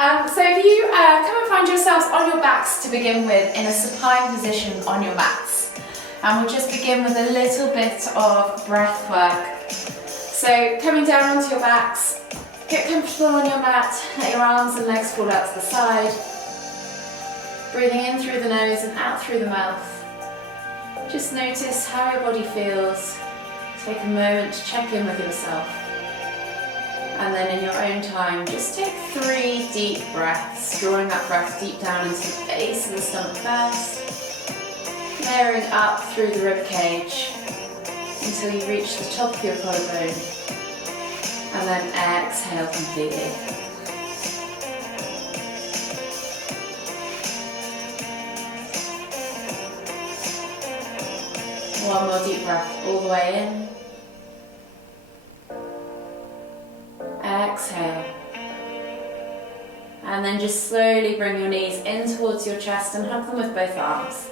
So if you come and find yourselves on your backs to begin with in a supine position on your mats. And we'll just begin with a little bit of breath work. So coming down onto your backs, get comfortable on your mat, let your arms and legs fall out to the side. Breathing in through the nose and out through the mouth. Just notice how your body feels. Take a moment to check in with yourself. And then in your own time, just take 3 deep breaths, drawing that breath deep down into the base of the stomach first, layering up through the rib cage until you reach the top of your collarbone, and then exhale completely. One more deep breath all the way in. Exhale. And then just slowly bring your knees in towards your chest and hug them with both arms.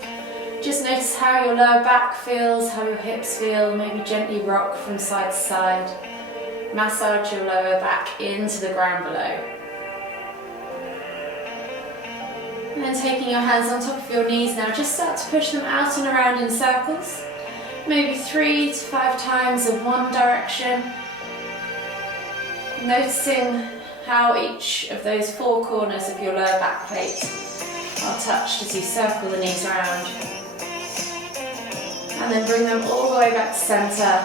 Just notice how your lower back feels, how your hips feel. Maybe gently rock from side to side. Massage your lower back into the ground below. And then taking your hands on top of your knees now, just start to push them out and around in circles. Maybe 3 to 5 times in one direction. Noticing how each of those 4 corners of your lower back plate are touched as you circle the knees around. And then bring them all the way back to centre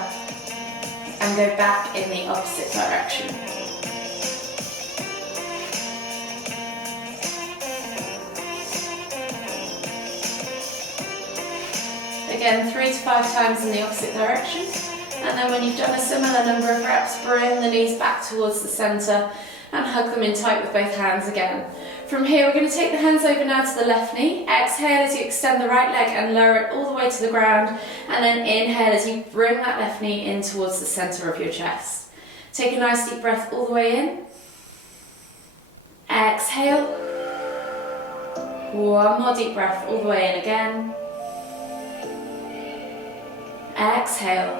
and go back in the opposite direction. Again, 3 to 5 times in the opposite direction. And then when you've done a similar number of reps, bring the knees back towards the centre and hug them in tight with both hands again. From here, we're going to take the hands over now to the left knee. Exhale as you extend the right leg and lower it all the way to the ground. And then inhale as you bring that left knee in towards the centre of your chest. Take a nice deep breath all the way in. Exhale. One more deep breath all the way in again. Exhale.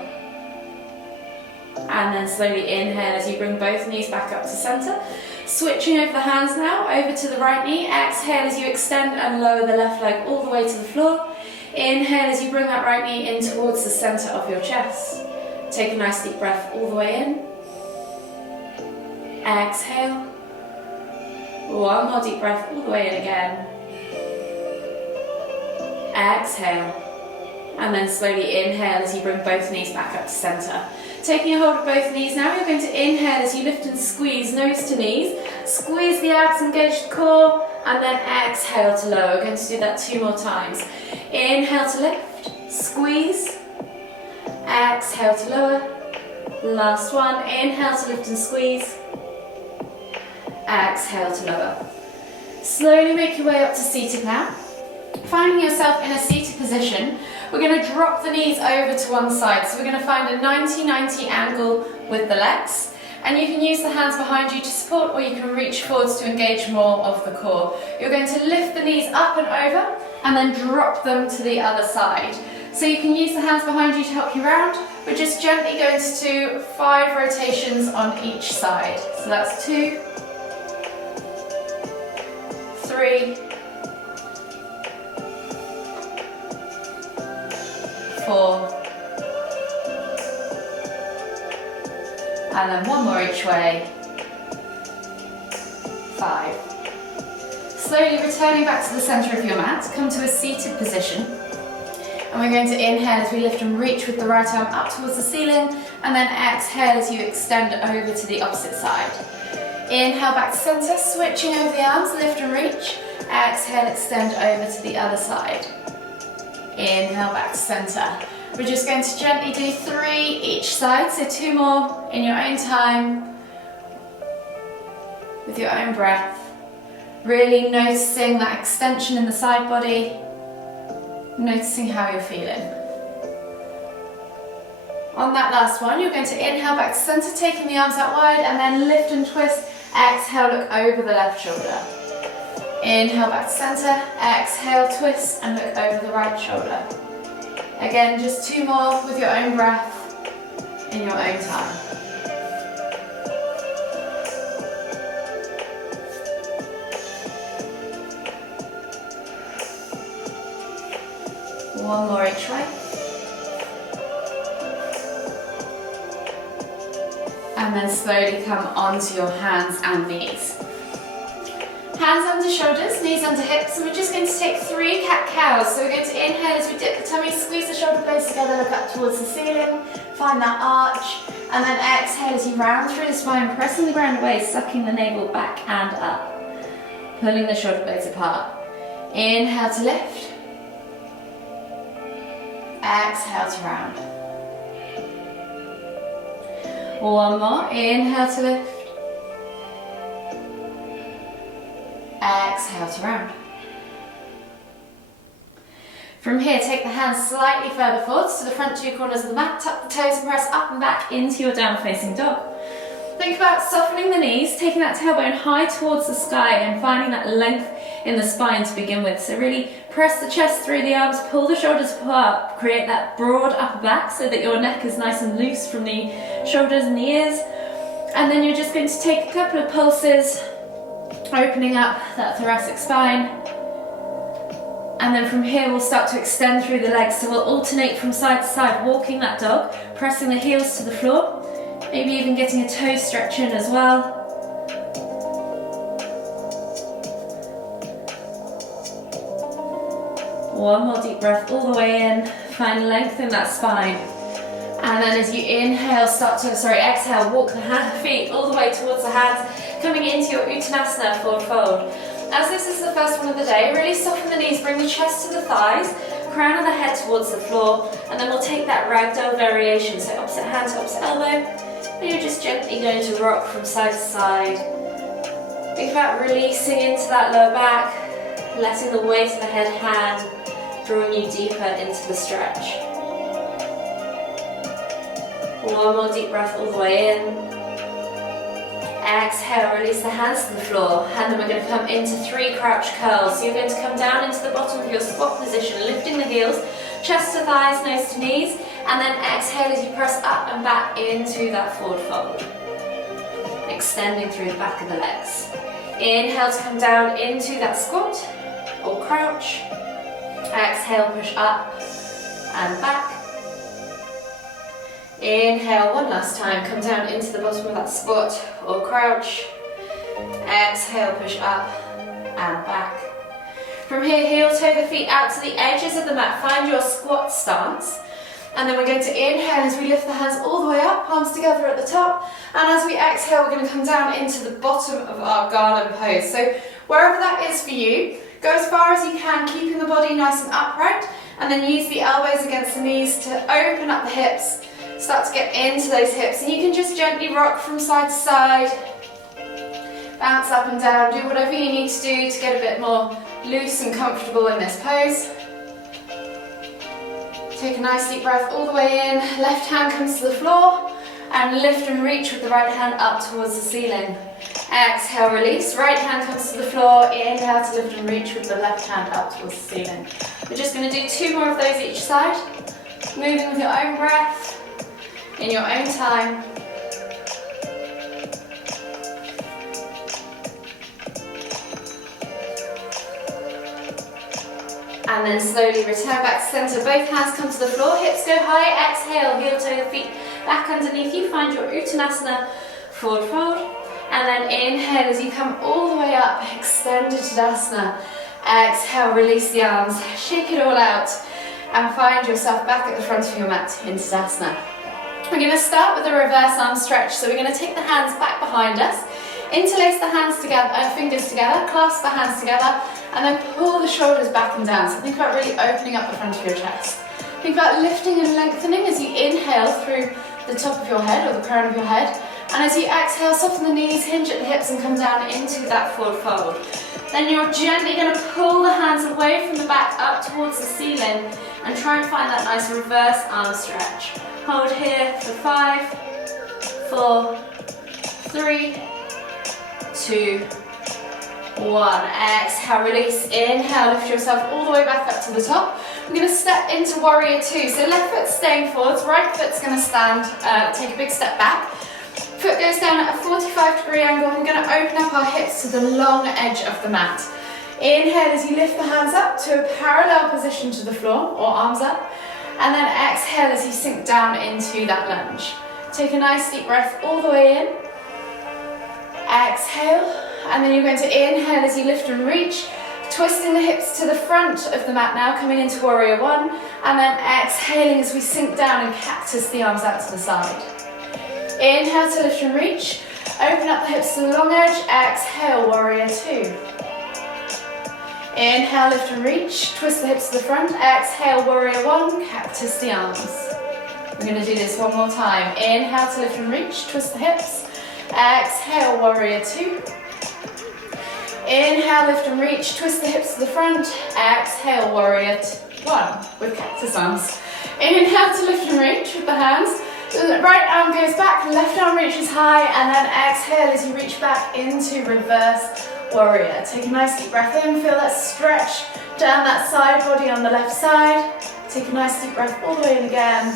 And then slowly inhale as you bring both knees back up to centre. Switching over the hands now, over to the right knee. Exhale as you extend and lower the left leg all the way to the floor. Inhale as you bring that right knee in towards the centre of your chest. Take a nice deep breath all the way in. Exhale. One more deep breath all the way in again. Exhale. And then slowly inhale as you bring both knees back up to centre. Taking a hold of both knees now, you're going to inhale as you lift and squeeze nose to knees. Squeeze the abs, engage the core, and then exhale to lower. We're going to do that 2 more times. Inhale to lift, squeeze, exhale to lower. Last one, inhale to lift and squeeze, exhale to lower. Slowly make your way up to seated now. Finding yourself in a seated position, we're going to drop the knees over to one side. So we're going to find a 90-90 angle with the legs. And you can use the hands behind you to support, or you can reach forwards to engage more of the core. You're going to lift the knees up and over and then drop them to the other side. So you can use the hands behind you to help you round. We're just gently going to do 5 rotations on each side. So that's 2, 3, 4, and then 1 more each way, 5. Slowly returning back to the centre of your mat, come to a seated position. And we're going to inhale as we lift and reach with the right arm up towards the ceiling, and then exhale as you extend over to the opposite side. Inhale back to centre, switching over the arms, lift and reach. Exhale, extend over to the other side. Inhale back to centre. We're just going to gently do 3 each side, so 2 more in your own time, with your own breath. Really noticing that extension in the side body, noticing how you're feeling. On that last one, you're going to inhale back to centre, taking the arms out wide, and then lift and twist. Exhale, look over the left shoulder. Inhale back to centre, exhale, twist, and look over the right shoulder. Again, just 2 more with your own breath, in your own time. One more each way. And then slowly come onto your hands and knees. Hands under shoulders, knees under hips, and we're just going to take 3 cat-cows. So we're going to inhale as we dip the tummy, squeeze the shoulder blades together, look up towards the ceiling, find that arch, and then exhale as you round through the spine, pressing the ground away, sucking the navel back and up, pulling the shoulder blades apart. Inhale to lift, exhale to round. One more, inhale to lift, exhale to round. From here, take the hands slightly further forwards to the front 2 corners of the mat, tuck the toes and press up and back into your down facing dog. Think about softening the knees, taking that tailbone high towards the sky and finding that length in the spine to begin with. So really press the chest through the arms, pull the shoulders up, create that broad upper back so that your neck is nice and loose from the shoulders and the ears. And then you're just going to take a couple of pulses, opening up that thoracic spine. And then from here we'll start to extend through the legs. So we'll alternate from side to side, walking that dog, pressing the heels to the floor, maybe even getting a toe stretch in as well. One more deep breath all the way in, find length in that spine. And then as you inhale, exhale, walk the feet all the way towards the hands, coming into your Uttanasana, forward fold. As this is the first one of the day, really soften the knees, bring the chest to the thighs, crown of the head towards the floor, and then we'll take that ragdoll variation, so opposite hand to opposite elbow, and you're just gently going to rock from side to side. Think about releasing into that lower back, letting the weight of the head hang, drawing you deeper into the stretch. One more deep breath all the way in. Exhale, release the hands to the floor, and then we're going to come into 3 crouch curls. So you're going to come down into the bottom of your squat position, lifting the heels, chest to thighs, nose to knees, and then exhale as you press up and back into that forward fold, extending through the back of the legs. Inhale to come down into that squat or crouch. Exhale, push up and back. Inhale one last time, come down into the bottom of that squat or crouch. Exhale, push up and back. From here, heel toe the feet out to the edges of the mat. Find your squat stance. And then we're going to inhale as we lift the hands all the way up, palms together at the top. And as we exhale, we're going to come down into the bottom of our garland pose. So wherever that is for you, go as far as you can, keeping the body nice and upright. And then use the elbows against the knees to open up the hips. Start to get into those hips, and you can just gently rock from side to side, bounce up and down, do whatever you need to do to get a bit more loose and comfortable in this pose. Take a nice deep breath all the way in, left hand comes to the floor, and lift and reach with the right hand up towards the ceiling. Exhale, release, right hand comes to the floor, inhale to lift and reach with the left hand up towards the ceiling. We're just going to do 2 more of those each side, moving with your own breath, in your own time. And then slowly return back to center. Both hands come to the floor, hips go high. Exhale, heel toe the feet back underneath you. Find your Uttanasana, forward fold. And then inhale as you come all the way up, extended Tadasana. Exhale, release the arms, shake it all out, and find yourself back at the front of your mat in Tadasana. We're going to start with a reverse arm stretch. So we're going to take the hands back behind us, interlace the hands together, fingers together, clasp the hands together, and then pull the shoulders back and down. So think about really opening up the front of your chest. Think about lifting and lengthening as you inhale through the top of your head or the crown of your head. And as you exhale, soften the knees, hinge at the hips and come down into that forward fold. Then you're gently going to pull the hands away from the back up towards the ceiling and try and find that nice reverse arm stretch. Hold here for 5, 4, 3, 2, 1. Exhale, release, inhale, lift yourself all the way back up to the top. We're going to step into warrior 2. So left foot staying forwards, right foot's going to stand, take a big step back. Foot goes down at a 45-degree angle. We're going to open up our hips to the long edge of the mat. Inhale as you lift the hands up to a parallel position to the floor, or arms up. And then exhale as you sink down into that lunge. Take a nice deep breath all the way in. Exhale. And then you're going to inhale as you lift and reach. Twisting the hips to the front of the mat now, coming into warrior one. And then exhaling as we sink down and cactus the arms out to the side. Inhale to lift and reach. Open up the hips to the long edge. Exhale, warrior two. Inhale, lift and reach. Twist the hips to the front. Exhale, warrior one. Cactus the arms. We're going to do this one more time. Inhale to lift and reach. Twist the hips. Exhale, warrior two. Inhale, lift and reach. Twist the hips to the front. Exhale, warrior one with cactus arms. Inhale to lift and reach with the hands. Right arm goes back, left arm reaches high, and then exhale as you reach back into reverse warrior. Take a nice deep breath in, feel that stretch down that side body on the left side. Take a nice deep breath all the way in again.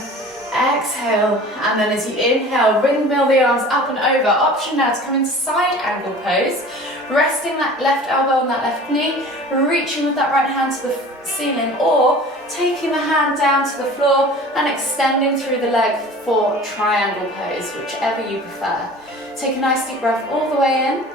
Exhale, and then as you inhale, windmill the arms up and over. Option now to come into side angle pose, resting that left elbow on that left knee, reaching with that right hand to the ceiling, or taking the hand down to the floor and extending through the leg for triangle pose, whichever you prefer. Take a nice deep breath all the way in.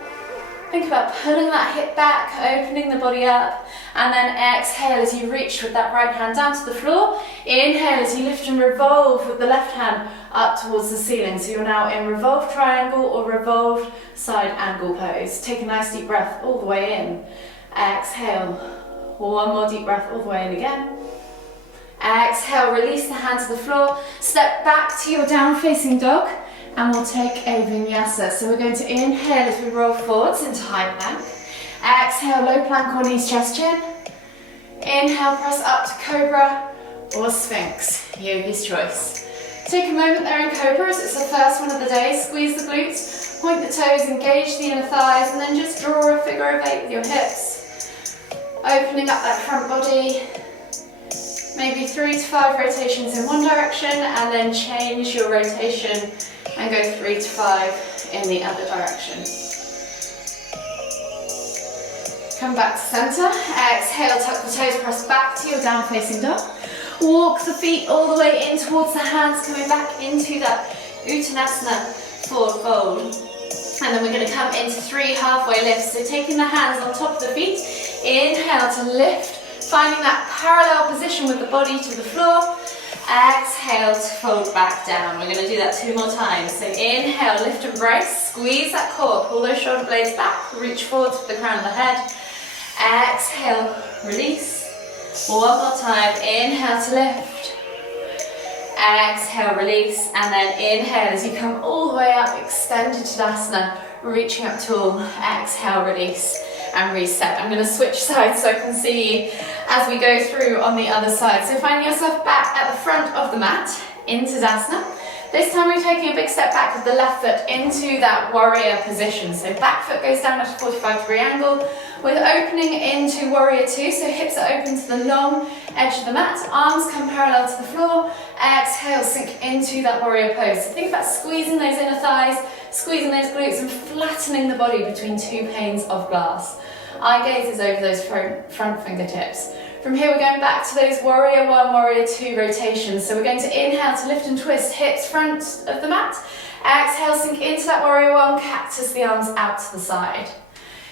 Think about pulling that hip back, opening the body up, and then exhale as you reach with that right hand down to the floor. Inhale as you lift and revolve with the left hand up towards the ceiling. So you're now in revolved triangle or revolved side angle pose. Take a nice deep breath all the way in. Exhale. One more deep breath all the way in again. Exhale, release the hand to the floor. Step back to your down facing dog. And we'll take a vinyasa. So we're going to inhale as we roll forwards into high plank. Exhale, low plank or knees, chest, chin. Inhale, press up to cobra or sphinx, yogi's choice. Take a moment there in cobra as it's the first one of the day. Squeeze the glutes, point the toes, engage the inner thighs, and then just draw a figure of 8 with your hips. Opening up that front body. Maybe 3 to 5 rotations in one direction, and then change your rotation and go 3 to 5 in the other direction. Come back to center. Exhale, tuck the toes, press back to your down facing dog. Walk the feet all the way in towards the hands, coming back into that Uttanasana forward fold. And then we're going to come into 3 halfway lifts. So taking the hands on top of the feet, inhale to lift, finding that parallel position with the body to the floor. Exhale to fold back down. We're going to do that 2 more times. So inhale, lift and brace, squeeze that core, pull those shoulder blades back, reach forward to the crown of the head. Exhale, release. One more time, inhale to lift. Exhale, release, and then inhale as you come all the way up, extend into Tadasana, reaching up tall. Exhale, release, and reset. I'm going to switch sides so I can see you as we go through on the other side. So finding yourself back at the front of the mat in Tadasana. This time we're taking a big step back with the left foot into that warrior position. So back foot goes down at a 45-degree angle with opening into warrior two. So hips are open to the long edge of the mat. Arms come parallel to the floor. Exhale, sink into that warrior pose. So think about squeezing those inner thighs, squeezing those glutes and flattening the body between 2 panes of glass. Eye gaze is over those front fingertips. From here we're going back to those warrior one, warrior two rotations. So we're going to inhale to lift and twist, hips front of the mat. Exhale, sink into that warrior one, cactus the arms out to the side.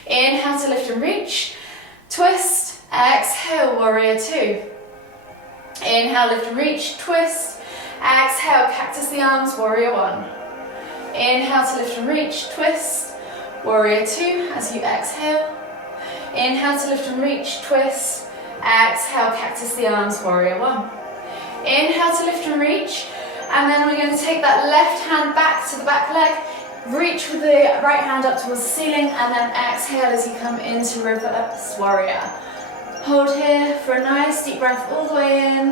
Inhale to lift and reach, twist, exhale, warrior two. Inhale, lift and reach, twist, exhale, cactus the arms, warrior one. Inhale to lift and reach, twist, warrior two as you exhale. Inhale to lift and reach, twist, exhale, cactus the arms, warrior one. Inhale to lift and reach, and then we're going to take that left hand back to the back leg, reach with the right hand up towards the ceiling, and then exhale as you come into reverse warrior. Hold here for a nice deep breath all the way in.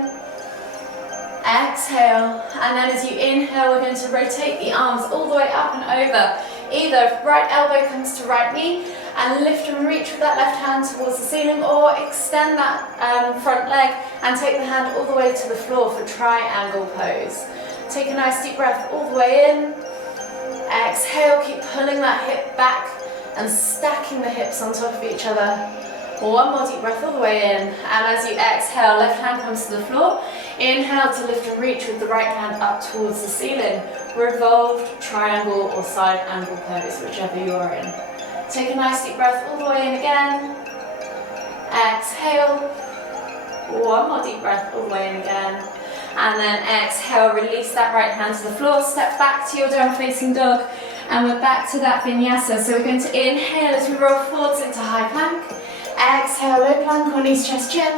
Exhale, and then as you inhale, we're going to rotate the arms all the way up and over. Either right elbow comes to right knee, and lift and reach with that left hand towards the ceiling, or extend that front leg and take the hand all the way to the floor for triangle pose. Take a nice deep breath all the way in. Exhale, keep pulling that hip back and stacking the hips on top of each other. One more deep breath all the way in, and as you exhale, left hand comes to the floor. Inhale to lift and reach with the right hand up towards the ceiling. Revolved triangle or side angle pose, whichever you are in. Take a nice deep breath all the way in again. Exhale. One more deep breath all the way in again. And then exhale, release that right hand to the floor. Step back to your down facing dog. And we're back to that vinyasa. So we're going to inhale as we roll forwards into high plank. Exhale, low plank or knees, chest, chin.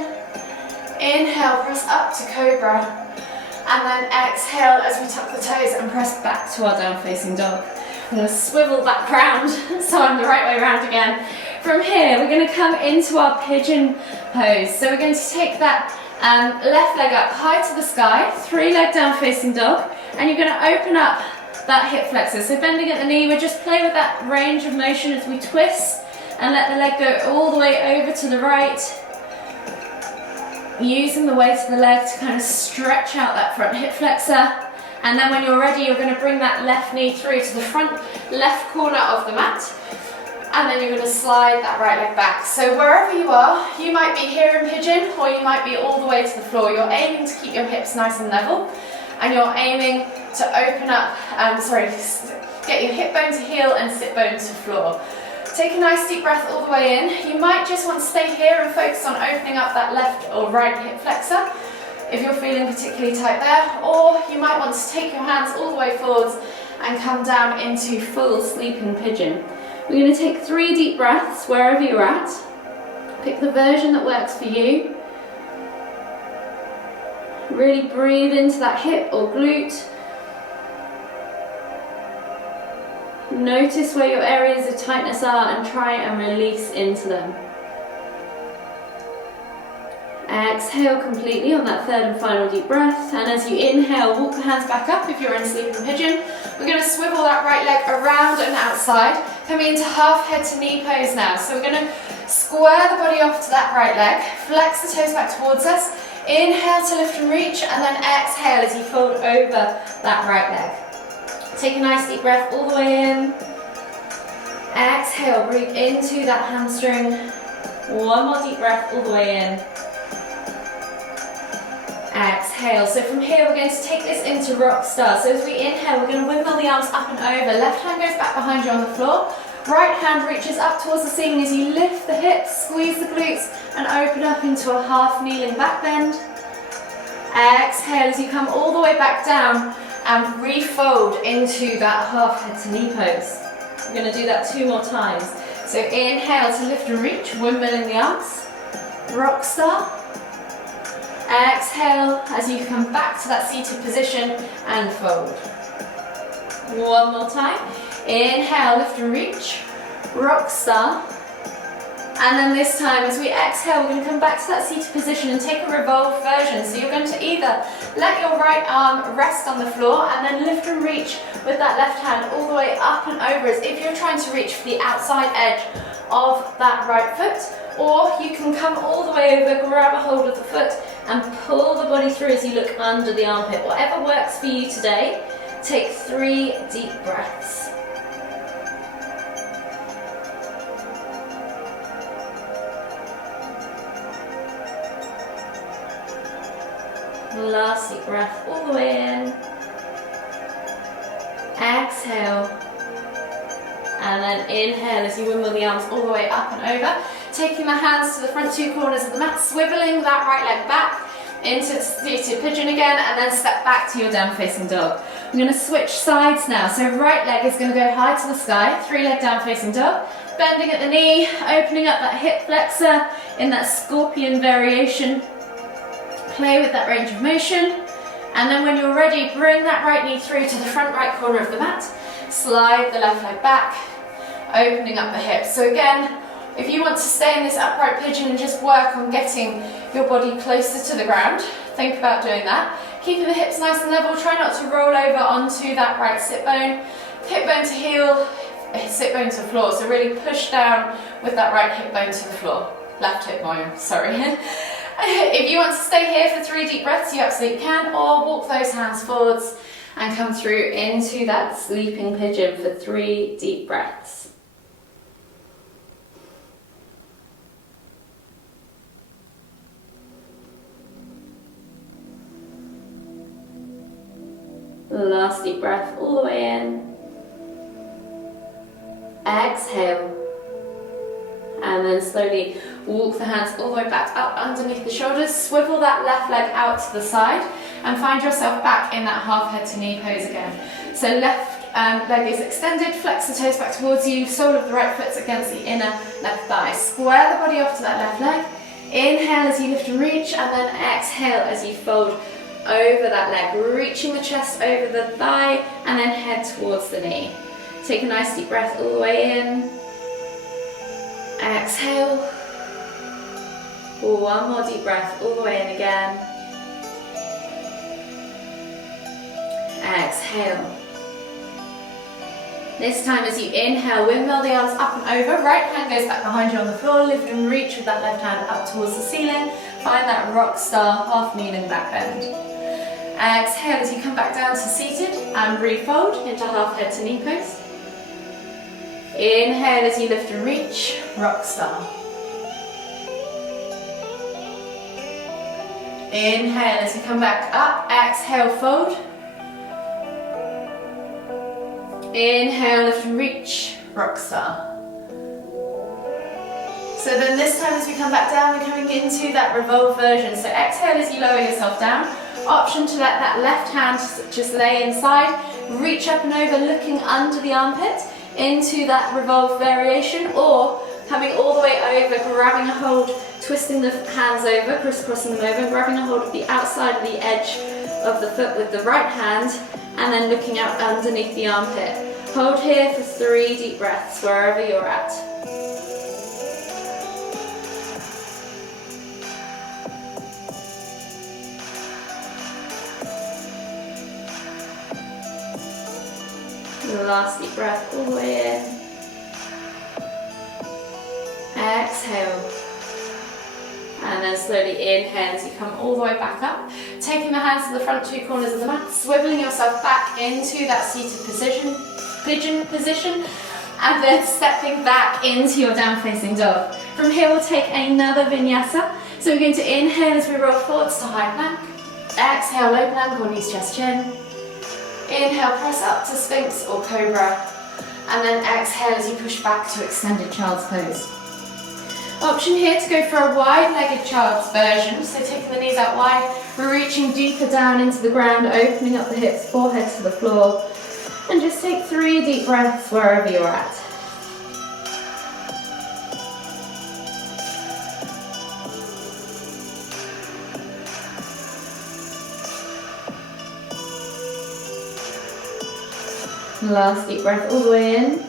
Inhale, press up to cobra. And then exhale as we tuck the toes and press back to our down facing dog. I'm going to swivel back round so I'm the right way around again. From here, we're going to come into our pigeon pose. So we're going to take that left leg up high to the sky, 3-leg down facing dog, and you're going to open up that hip flexor. So bending at the knee, we just play with that range of motion as we twist and let the leg go all the way over to the right. Using the weight of the leg to kind of stretch out that front hip flexor. And then when you're ready, you're going to bring that left knee through to the front left corner of the mat. And then you're going to slide that right leg back. So wherever you are, you might be here in pigeon or you might be all the way to the floor. You're aiming to keep your hips nice and level. And you're aiming to open up, get your hip bone to heel and sit bone to floor. Take a nice deep breath all the way in. You might just want to stay here and focus on opening up that left or right hip flexor if you're feeling particularly tight there, or you might want to take your hands all the way forwards and come down into full sleeping pigeon. We're going to take 3 deep breaths wherever you're at. Pick the version that works for you. Really breathe into that hip or glute. Notice where your areas of tightness are and try and release into them. Exhale completely on that 3rd and final deep breath. And as you inhale, walk the hands back up if you're in sleeping pigeon. We're going to swivel that right leg around and outside, coming into half head to knee pose now. So we're going to square the body off to that right leg, flex the toes back towards us, inhale to lift and reach, and then exhale as you fold over that right leg. Take a nice deep breath all the way in. Exhale, breathe into that hamstring. One more deep breath all the way in. Exhale. So from here we're going to take this into rock star. So as we inhale, we're going to windmill the arms up and over. Left hand goes back behind you on the floor. Right hand reaches up towards the ceiling as you lift the hips, squeeze the glutes, and open up into a half kneeling back bend. Exhale as you come all the way back down and refold into that half head to knee pose. We're going to do that 2 more times. So inhale to lift and reach, windmilling the arms. Rock star. Exhale as you come back to that seated position and fold. 1 more time. Inhale, lift and reach. Rock star. And then this time, as we exhale, we're going to come back to that seated position and take a revolved version. So you're going to either let your right arm rest on the floor and then lift and reach with that left hand all the way up and over as if you're trying to reach for the outside edge of that right foot. Or you can come all the way over, grab a hold of the foot and pull the body through as you look under the armpit. Whatever works for you today, take 3 deep breaths. Last deep breath all the way in. Exhale. And then inhale as you windmill the arms all the way up and over. Taking the hands to the front 2 corners of the mat, swiveling that right leg back into seated pigeon again, and then step back to your down facing dog. I'm going to switch sides now. So right leg is going to go high to the sky, 3-leg down facing dog. Bending at the knee, opening up that hip flexor in that scorpion variation. Play with that range of motion, and then when you're ready, bring that right knee through to the front right corner of the mat, slide the left leg back, opening up the hips. So again, if you want to stay in this upright pigeon and just work on getting your body closer to the ground, think about doing that. Keeping the hips nice and level, try not to roll over onto that right sit bone, hip bone to heel, sit bone to floor. So really push down with that right hip bone to the floor, left hip bone, sorry. If you want to stay here for 3 deep breaths, you absolutely can, or walk those hands forwards and come through into that sleeping pigeon for 3 deep breaths. Last deep breath all the way in. Exhale. And then slowly walk the hands all the way back up underneath the shoulders. Swivel that left leg out to the side and find yourself back in that half head to knee pose again. So left leg is extended, flex the toes back towards you, sole of the right foot's against the inner left thigh. Square the body off to that left leg. Inhale as you lift and reach, and then exhale as you fold over that leg, reaching the chest over the thigh, and then head towards the knee. Take a nice deep breath all the way in. Exhale. One more deep breath all the way in again. Exhale. This time as you inhale, windmill the arms up and over, right hand goes back behind you on the floor, lift and reach with that left hand up towards the ceiling. Find that rock star half kneeling back bend. Exhale as you come back down to seated and refold into half head to knee pose. Inhale as you lift and reach, rock star. Inhale as you come back up, exhale, fold. Inhale, lift and reach, rock star. So then this time as we come back down, we're coming into that revolve version. So exhale as you lower yourself down. Option to let that left hand just lay inside. Reach up and over, looking under the armpit into that revolve variation, or coming all the way over, grabbing a hold, twisting the hands over, crisscrossing them over, grabbing a hold of the outside of the edge of the foot with the right hand, and then looking out underneath the armpit. Hold here for 3 deep breaths, wherever you're at. Last deep breath all the way in. Exhale. And then slowly inhale as you come all the way back up. Taking the hands to the front 2 corners of the mat, swiveling yourself back into that seated position, pigeon position, and then stepping back into your down facing dog. From here we'll take another vinyasa. So we're going to inhale as we roll forwards to high plank. Exhale, low plank or knees, chest, chin. Inhale, press up to Sphinx or Cobra. And then exhale as you push back to extended child's pose. Option here to go for a wide-legged child's version. So taking the knees out wide, we're reaching deeper down into the ground, opening up the hips, forehead to the floor. And just take 3 deep breaths wherever you're at. Last deep breath all the way in.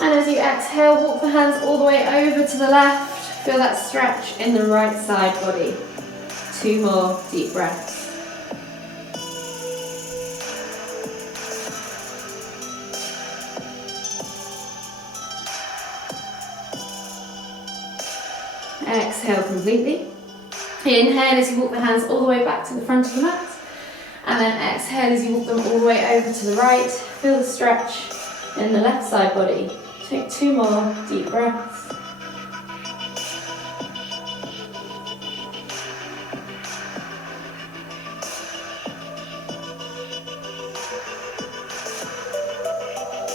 And as you exhale, walk the hands all the way over to the left. Feel that stretch in the right side body. 2 more deep breaths. Exhale completely. Inhale as you walk the hands all the way back to the front of the mat. And then exhale as you walk them all the way over to the right. Feel the stretch in the left side body. Take 2 more deep breaths.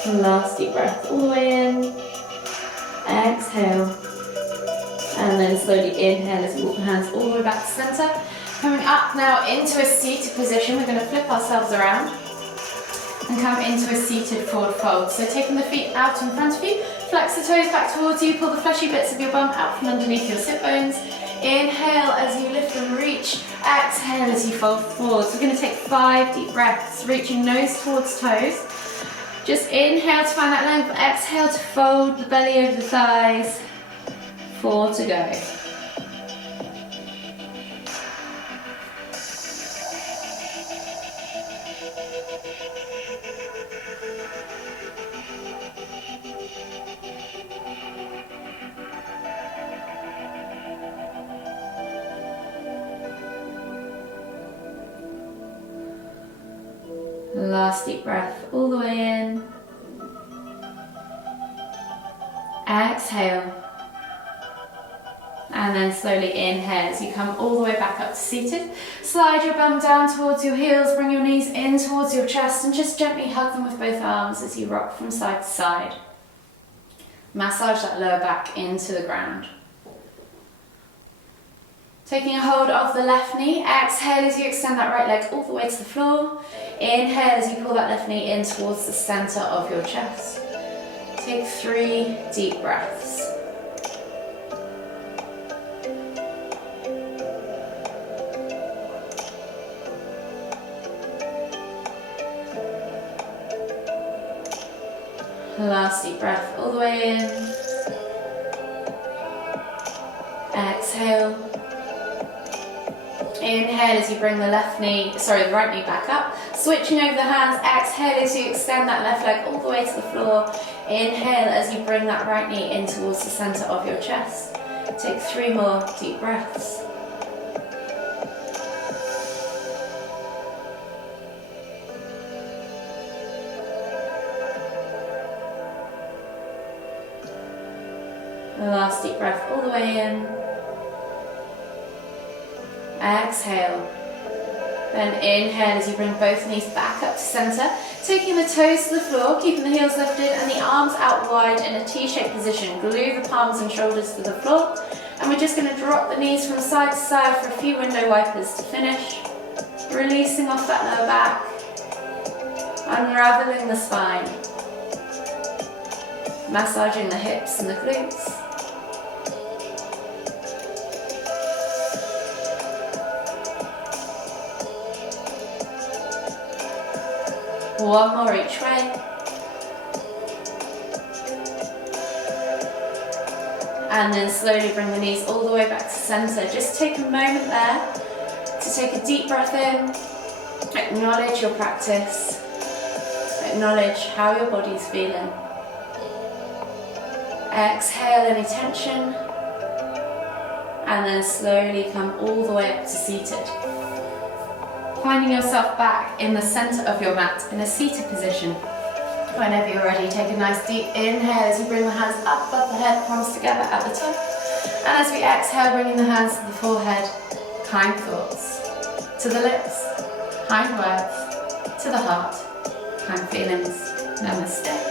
Last deep breath all the way in. Exhale. And then slowly inhale as you walk the hands all the way back to center. Coming up now into a seated position, we're going to flip ourselves around and come into a seated forward fold. So taking the feet out in front of you, flex the toes back towards you, pull the fleshy bits of your bum out from underneath your sit bones. Inhale as you lift and reach, exhale as you fold forward. So we're going to take 5 deep breaths, reaching nose towards toes. Just inhale to find that length, exhale to fold the belly over the thighs. 4 to go. Last deep breath all the way in. Exhale. And then slowly inhale as you come all the way back up to seated. Slide your bum down towards your heels, bring your knees in towards your chest and just gently hug them with both arms as you rock from side to side. Massage that lower back into the ground. Taking a hold of the left knee, exhale as you extend that right leg all the way to the floor. Inhale as you pull that left knee in towards the center of your chest. Take 3 deep breaths. Last deep breath all the way in. Exhale. Inhale as you bring the right knee back up. Switching over the hands, exhale as you extend that left leg all the way to the floor. Inhale as you bring that right knee in towards the center of your chest. Take 3 more deep breaths. The last deep breath all the way in. Exhale. Then inhale as you bring both knees back up to center, taking the toes to the floor, keeping the heels lifted and the arms out wide in a T-shaped position. Glue the palms and shoulders to the floor. And we're just going to drop the knees from side to side for a few window wipers to finish. Releasing off that lower back. Unraveling the spine. Massaging the hips and the glutes. One more each way. And then slowly bring the knees all the way back to center. Just take a moment there to take a deep breath in. Acknowledge your practice. Acknowledge how your body's feeling. Exhale any tension. And then slowly come all the way up to seated. Finding yourself back in the center of your mat in a seated position. Whenever you're ready, take a nice deep inhale as you bring the hands up above the head, palms together at the top. And as we exhale, bringing the hands to the forehead, kind thoughts. To the lips, kind words. To the heart, kind feelings. Namaste.